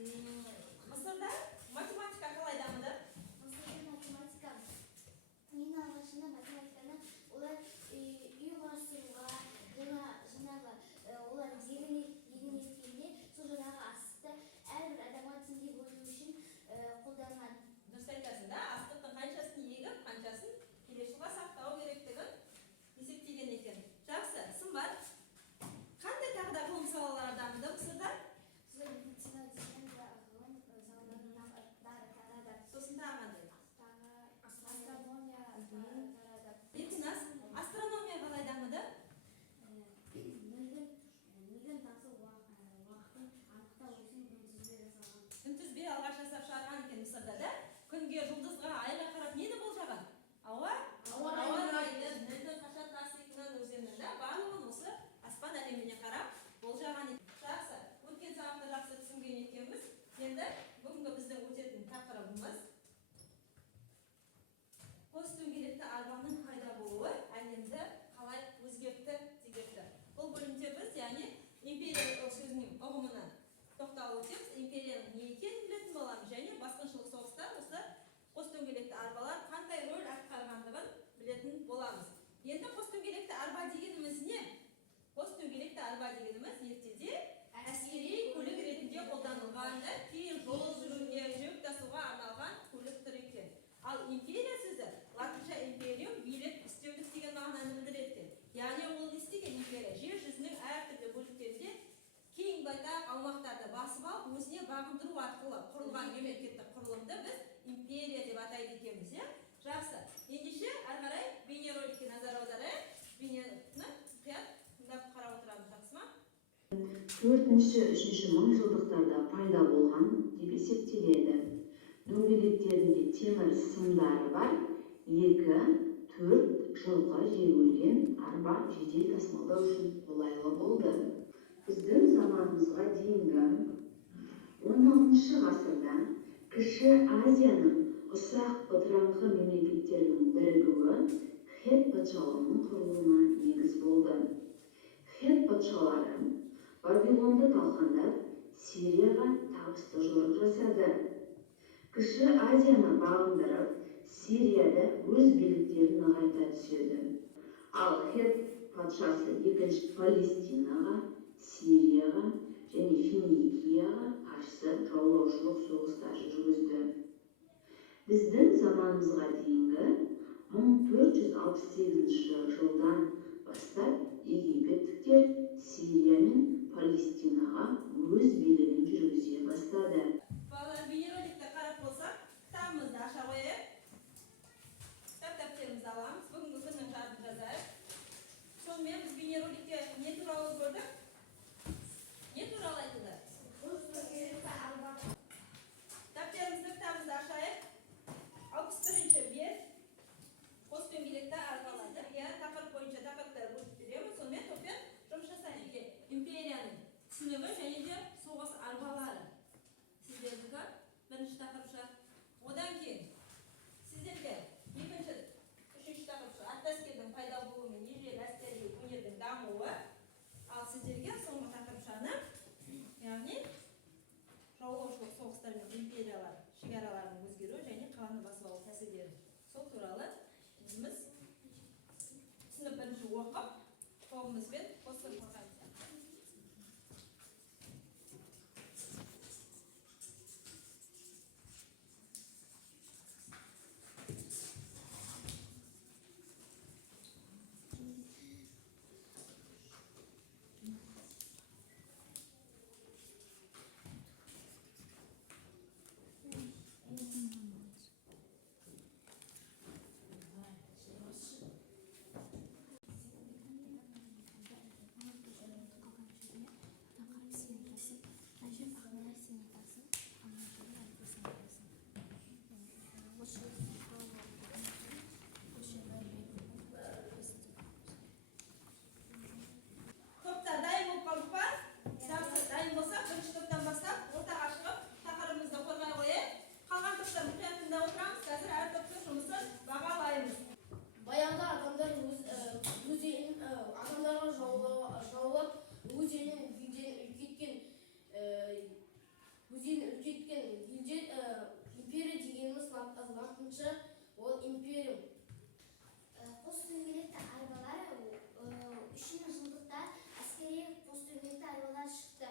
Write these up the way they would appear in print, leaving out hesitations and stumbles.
Mısır'da matematika қалай дамыды? Мисырда математика ең алғашында математиканы олар үй құрастыруға жаңағы олар егін еккенде сол жаңағы астықты әрбір адамға теңдей бөлу үшін қолданған. Дұрыс айтасың да, астықтың қаншасын егіп, қаншасын келесі жылға сақтау керектігін есептеген екен. Жақсы, Сымбат. Қандай тағы да ғылым салалары дамыды Мısырда? Медицина деген ғылым салаларына тарады. Сосын тағы қандай? Астрономия тарады. Ертеңас, астрономия қалай дамыды? Нөлден тасу уақытын анықтау үшін күнтізбе жасалған. Күнтізбе алғаш жасап шығарған екен Мısырда да. Күнге, жұлдызға, айға қарап нені болжаған? Ауа райын, нөлден қашан таситынын өзеннің да барлығын осы аспан әлеміне қарап болжаған екен. Жақсы, өткен сабақта жақсы түсінген екенбіз. Енді бүгінгі біздің өтетін тақырыбымыз қос дөңгелекті арбаның пайда болуы әлемді қалай өзгертті дегенді. Бұл бөлімде біз, яғни империя сөзінің ұғымына тоқталып өтеміз. Империяның не екенін білетін боламыз және басқыншылық соғыста осы қос дөңгелекті арбалар қандай рөл атқарғандығын білетін боламыз. Енді қос дөңгелекті арба дегеніміз не? Қос дөңгелекті арба дегеніміз ертеде әскери көлік ретінде қолданылған, кейін жол жүруіне, жүк тасуға арналған көлік түрі екен. Ал империя сөзі латынша империум билік, үстемдік деген мағынаны білдіреді. Яғни ол не істеген империя? Жер жүзінің әртүрлі бөліктерінде кең байтақ аумақтарды басып алып, өзіне бағындыру арқылы құрылған мемлекеттік құрылымды біз империя деп атайды екенбіз. Жақсы. Ендеше ары қарай бейнероликке назар аударайық. Бейнені мұқият тыңдап қарап отырамыз, жақсы ма? 4-3 мыңжылдықтарда пайда болған деп есептеледі. Дөңгелектерінде темір сымдары бар, 2-4 жылға жегілген арба жедел тасымалдау үшін қолайлы болды. Біздің заманымызға дейінгі 16 ғасырда Кіші Азияның ұсақ бытыраңқы мемлекеттерінің бірігуі Хет патшалығының құрылуына негіз болды. Хет патшалары Вавилонды талқандап, Сирияға табысты жорық жасады. Кіші Азияны бағындырып, Сирияда өз биліктерін нығайта түседі. Ал Хет патшасы екінші Палестинаға, Сирияға және Финикияға қарсы жаулаушылық соғыстар жүргізді. Біздің заманымызға дейінгі 1468 жылдан бастап египеттіктер Сирия мен Палестинаға өз билігін жүргізе бастады. Балалар, бейнероликті қарап болсақ, кітабымызды аша қояйық. Кітап-дәптерімізді аламыз. Бүгінгі күннің жадын жазайық. Сонымен біз бейнероликте не туралы көрдік? Не туралы айтылды? Дәптерімізді, кітабымызды ашайық. 61-ші бет. Қос дөңгелекті арбаларды. Тақырып бойынша тақырыптар бөліп береміз. Сонымен топпен жұмыс жасайық. Империяның түсінігі және де соғыс арбалары. Сіздердікі бірінші тақырыпша. Одан кейін сіздерге екінші, үшінші тақырыпша атты әскердің пайда болуы мен ежелгі әскери өнердің дамуы. Ал сіздерге соңғы тақырыпшаны, яғни жаулаушылық соғыстар мен империялар шекараларының өзгеруі және қаланы басып алу тәсілдері. Сол туралы біздіміз түсініп бірінші оқып, қолымызбен қосып қойғанбыз. ол империум. Постдөңгелекті арбалар үшін жылдықта әскери постдөңгелекті арбалар шықты.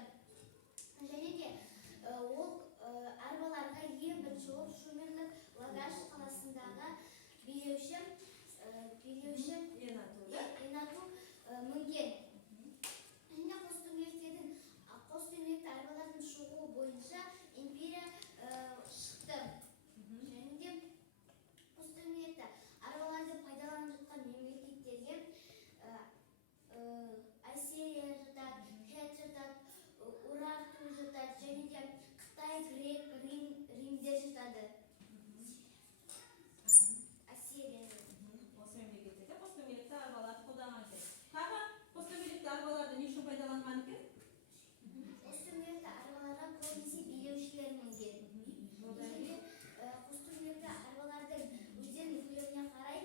Және де ол арбаларға ең бірінші болып Шумерлік Лагаш қаласындағы билеуші Енату мінген. Және постдөңгелекті арбалардың шығуы бойынша империя шықты. Және де постдөңгелекті арбаларды пайдаланып жатқан мемлекеттерге Ассирия жатады, Хет жатады, Урарту жатады, және де Қытай, Грек, Римдер жатады. Ассирия. Осы мемлекеттерде постдөңгелекті арбаларды қолданған екен. Тағы постдөңгелекті арбаларды не үшін пайдаланған екен? Постдөңгелекті арбаларға көбінесе билеушілер мінген. Және постдөңгелекті арбалардың өздерінің көлеміне қарай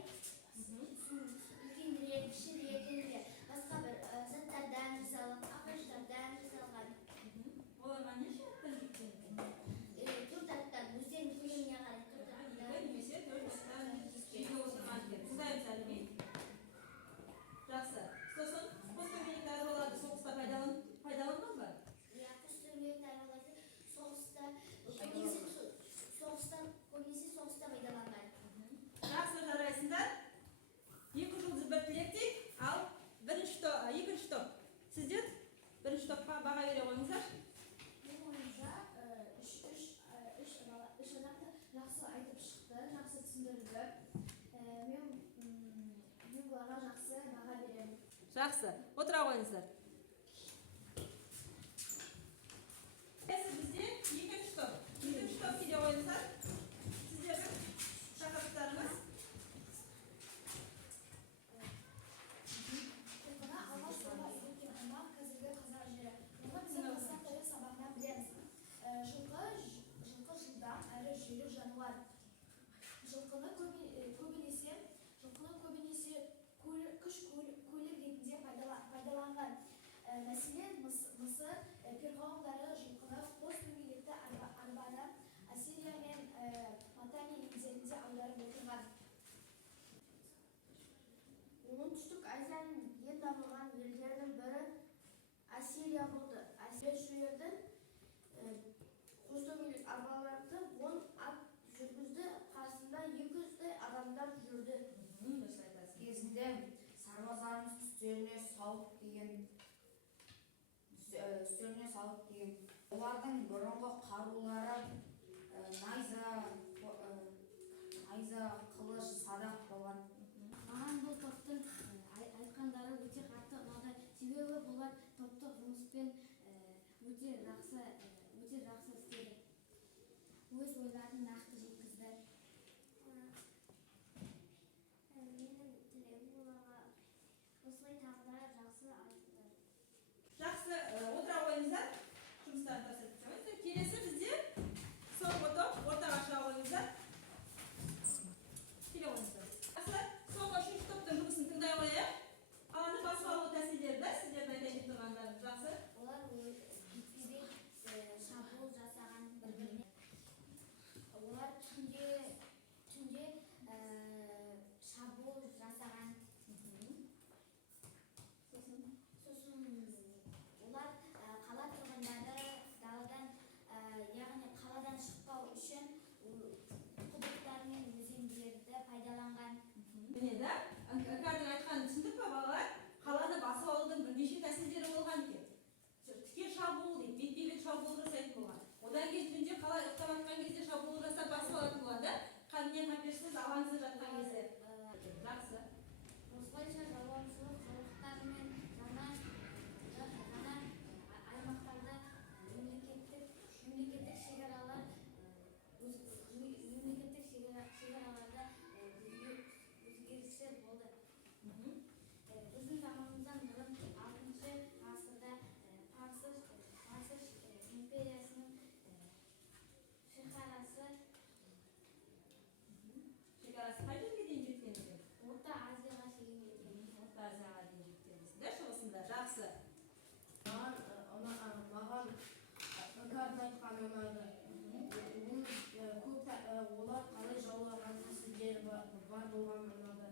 үлкенірек, кішірек және де басқа бір заттардан жасалған, ағаштардан жасалған. Оларға неше аттан жеткен екен? Төрт аттан өздерінің көлеміне қарай төрт аттан. Немесе төрт аттан жеге отырған екен. Сыздаймыз әлімен. Жақсы. Сосын постдөңгелекті арбаларды соғыста пайдаланған ба? Постдөңгелекті арбаларды соғыста пайдаланған. Жақсы, жарайсыңдар. Екі жұлдыз бір тілектей, ал екінші топ. Сіздер бірінші топқа баға бере қойыңыздар. Мен ойымша үш адамды жақсы айтып шықты, жақсы түсіндірді. Мен бұларға жақсы баға беремін. Жақсы, отыра қойыңыздар. Бізде екінші топ. Екінші топ келе қойыңыздар. Сіздердің шақырттарыңыз. Жылқы жануар. Жылқыны көбінесе күш көлік ретінде пайдаланған. Мәселен, Мысыр перғауындары жылқыны постдөңгелекті арбаны Ассирия мен Матани елдерінде аударып отырған. Оңтүстік Азияның ең дамыған елдерінің бірі Ассирия болды. Ассириялықтардың постдөңгелек арбаларды 10 ат жүргізді, қасында 200 адамдар жүрді. Кезінде сарбаздарымыз үстеріне сауыт киген. Олардың бұрынғы қарулары найза, қылыш, садақ болған. Маған бұл топтың айтқандары өте қатты ұнады. Себебі бұлар топтық жұмыспен өте жақсы істеді. Өз ойларын нақты жеткізді. Менің тілегім оларға осылай тағы да жақсы айтты. Жақсы, отыра қойыңыздар. Жұмыстарды жасап қойыңыздар. Келесі бізде соңғы топ, ортаға шыға қойыңыздар. Келе қойыңыздар. Жақсы, соңғы үшінші топтың жұмысын тыңдай қояйық. Қаланы басып алу тәсілдері сіздердің айтайын деп тұрғандарыңыз. Жақсы. Олар бетпе-бет шабуыл жасаған бір-біріне. Олар түнде шабуыл жасаған. Сосын олар қала тұрғындары даладан, яғни қаладан шықпау үшін құдықтар мен өзендерді пайдаланған. Міне да, Іңкәрдің айтқанын түсіндік па балалар? Қаланы басып алудың бірнеше тәсілдері болған екен. Тіке шабуыл дейді, бетпе-бет шабуыл жасайтын болған. Одан кейін түнде қала ұйықтап жатқан кезде шабуыл жасап басып алатын болады. Қапешсіз алаңсыз жатқан кезде. Жақсы. Осылайша жауапшылық халықтар мен жаңа аймақтарда мемлекеттік шекараларда өзгерістер болды. Біздің заманымыздан бұрын 6-шы ғасырда Парсы империясының шекарасы қай жерге дейін жеткен екен? Орта Азияға шейін жеткен. Орта Азияға дейін жеткен. Шығысында, жақсы. Маған Іңкәрдің айтқаны ұнады. Олар қалай жаулаған тәсілдері бар болған мағынада.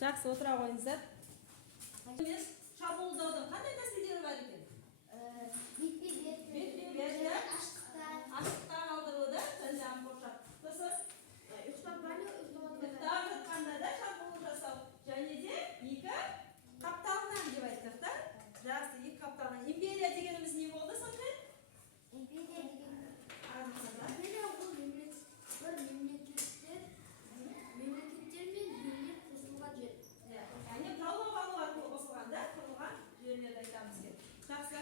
Жақсы, отыра қойыңыздар. Мен шабуылдаудың қандай тәсілдері бар екен? Бетпе-бет, аштықтан, Ашықтан алдыруды, жаңағы қоршап. Сосын ұйықтап жатқанда да шабуыл жасау. Және де екі қапталынан деп айттық та. Жақсы, екі қапталынан. Империя дегеніміз не болды сонымен? империя деген Арасында. империя ол мемлекеттер мен билер қосылған жер. Яғни жаулап алу арқылы қосылған да, құрылған жерлерді айтамыз деп. Жақсы.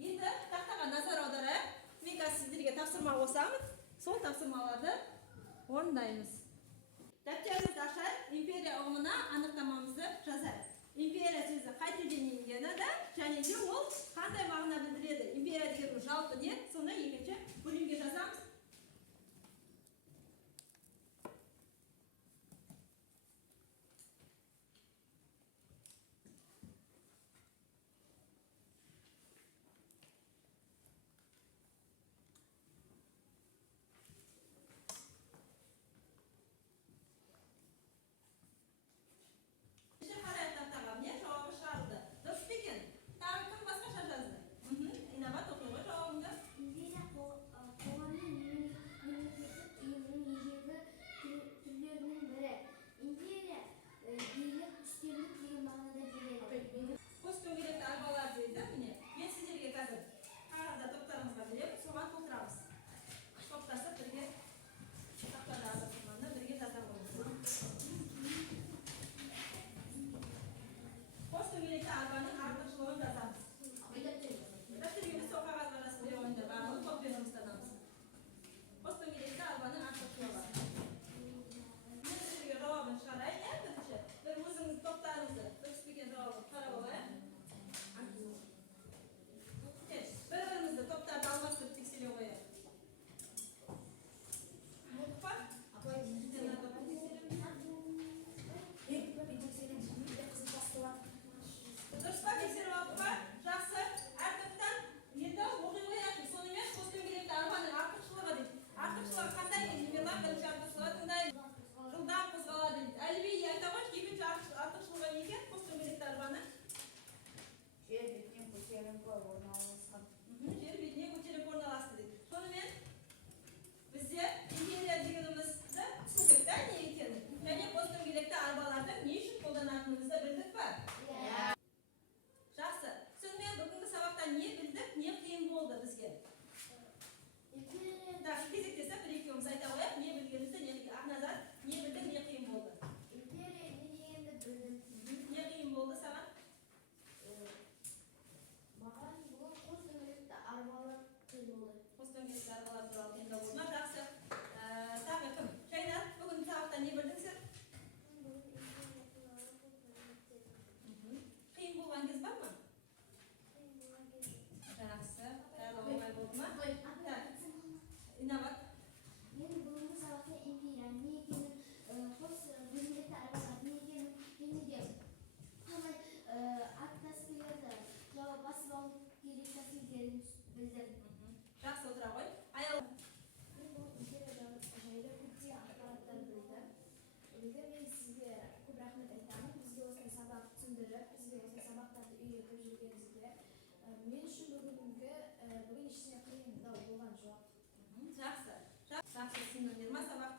Енді тақтаға назар аударайық. Мен қазір сіздерге тапсырма қосамын. Сол тапсырмаларды орындаймыз. Дәптерімізді ашайық. Империя ұғымына анықтамамызды жазайық. Империя сөзі қай тілден енгені да, және де ол қандай мағына білдіреді. Империя дегеніміз жалпы не? Соны екінші бөлімге жазамыз. Қарайық тақтаға. Не жауабы шығарылды? Дұрыс па екен? Тағы кім басқаша жазды? Инабат оқи ғой жауабыңды. Империя қоғамның мемлекеттік ұйымының ежелгі түрлерінің бірі. Империя билік үстемдік деген мағынада келеді. Қос дөңгелекті арбалар дейді. Міне, мен сіздерге қазір қағазда топтарыңызға беремін, соған толтырамыз. Топтасып бірге тақтадағы тапсырманы бірге жаза қойыңыз. Қос дөңгелекті арбаның артықшылығын жазамыз. Дәптерге біз сол қағазға жазып бере қойыңдар, барлығы топпен жұмыстанамыз. Қос дөңгелекті арбаның артықшылығы. Мен сіздерге жауабын шығарайын, иә, бірінші. Бір өзіңіз топтарыңызды дұрыс па екен жауабын қарап алайық. Бір-бірімізді топтарды алмастырып тексере қояйық. Болдық па? Дұрыс па? Тексеріп алдық па? Жақсы. Әртүптен енді оқи қояйық. Сонымен қос дөңгелекті арбаның артықшылығы дейді. Артықшылығы қандай дейді? Мен бірінші артықшылығы тыңдаймын. Жылдам қозғалады дейді. Әлібей айта қойшы, екінші артықшылығы не екен? Қос дөңгелекті арбаның Жер бетінен көтеріңкі орналасқан. жер бетіне көтеріп орналасты дейді. Сонымен бізде империя дегенімізді түсіндік та не екенін. Және қос дөңгелекті арбаларды не үшін қолданатынымызды білдік па? Жақсы. Сонымен бүгінгі сабақта не білдік, не қиын болды бізге? Так, кезектесіп бір-екеуміз айта қояйық, не білгенімізді, Ақназар, не білдік, не қиын болды? Империя не дегенді білдім. Не қиын болды саған? Маған бұл қос дөңгелекті арбалар қиын болды. Қос дөңгелекті арбалар туралы қиындау болды ма? Жақсы. Тағы кім? Жайнар, бүгін сабақта не білдіңіздер? Қиын болған кез бар ма? Жақсы. Тағы оңай болды ма? Так, Инабат. Мен бүгінгі сабақта империя не екенін, қос дөңгелекті арбалар не екенін, және де қалай ат-тәсілдерді басып алу керек тәсілдерін білдім. Жақсы, отыра ғой. Аял. Мен бұл империя жайлы көптеген ақпараттар білдім. Мен сізге көп рахмет айтамын. Бізге осындай сабақ түсіндіріп, бізге осындай сабақтарды үйретіп жүргеніңізге. Мен үшін бүгін ештеңе қиындау болған жоқ. Жақсы. Жақсы түсіндіңдер ма сабақ?